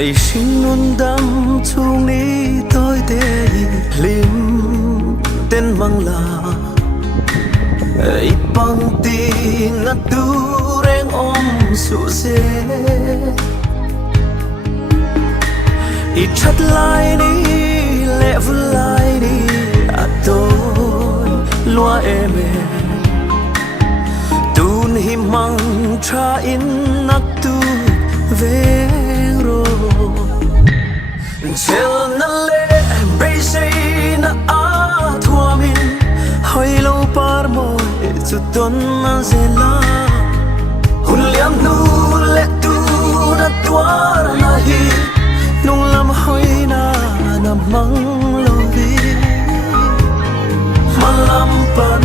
lấy sinh luôn đắm chung ní tôi để lim tên mang là ấy bằng tình ngắt tu reng om su se ít chặt lại đi lệ vui lại đi à tôi loa em tun hi mang tra in nát tu về rồi chiều nắng lệ bay say na a thua mình hơi lâu par môi chút tuần mang zela hun liam nu lệ tu na tua na hi nung lam hơi na na mang lâu đi malam pan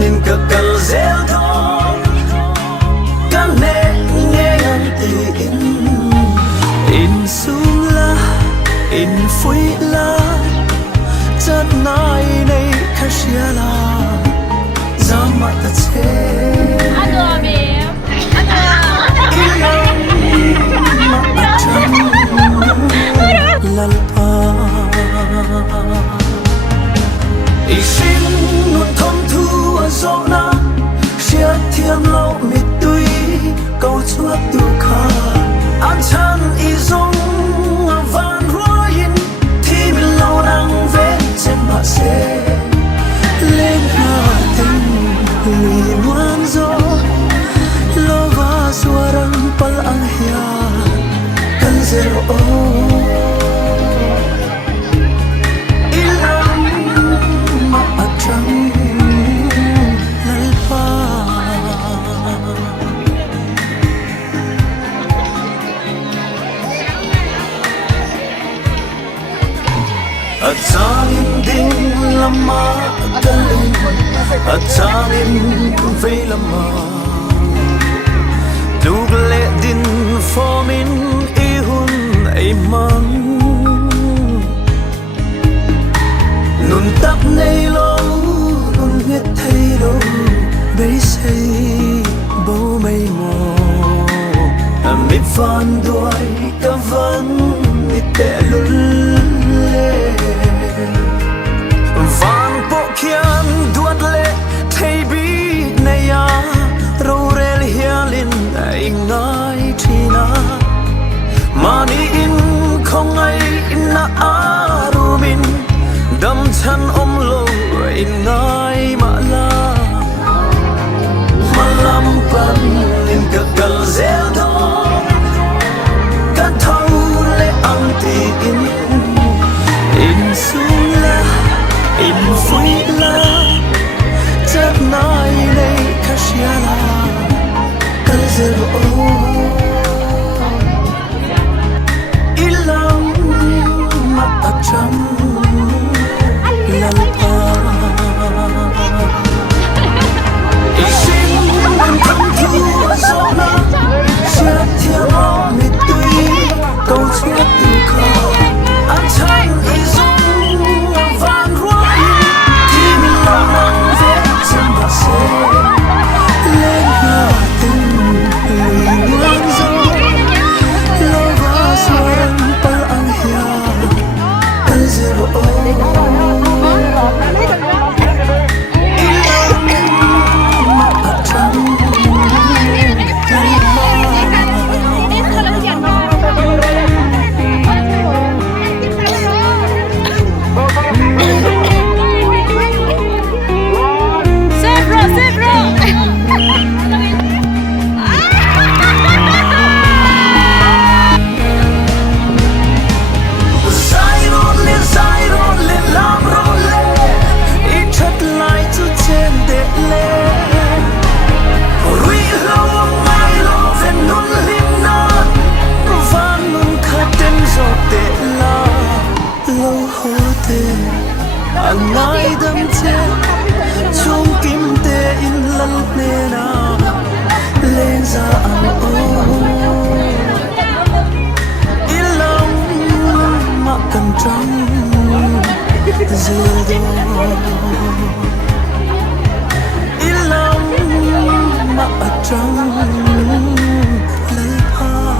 nin kakal zel thong kan ne nghe anh ti in sum la in phui la chợt nai này khashia la zama ta che Adore lalpa isin nun thom thu azona shia thiam lo mi tui câu chuat tu kha an chan izong van roin thi min lo nang ve chen ma se lên na tình lui muan zo lo va suarang pal ang hia kan zero o ilang ma atang lalpa atangin ding lama kalin atangin ve lama dugle din formin ihun ay mang nun tap nay lo nun nguyệt thay lo bay say bầu mây mò mi van đuôi cả vẫn mi tệ lul van bộ kian duat lệ thay bi nay ya râu rel hialin ai ngai thina mani in không ai na arumin đâm chân om lo in ngai ma la malam pan in kakal zel do ka thau le ang ti in sula in phui la chợt nai nei khashia la kan zero ilang ma acham lalpa isin an tham thu zona shia thiam lo mi tui câu chuyện tu kha an chan izong van roi thi min lo nang ve chen ma se lên na tình lui muan zo lo va suarang pal ang hia kan zero ngai đâm chết chung kim tê in lăn nê na lên ra ăn ô ilang ma cần trăng giờ đó ilang ma trăng lấy pa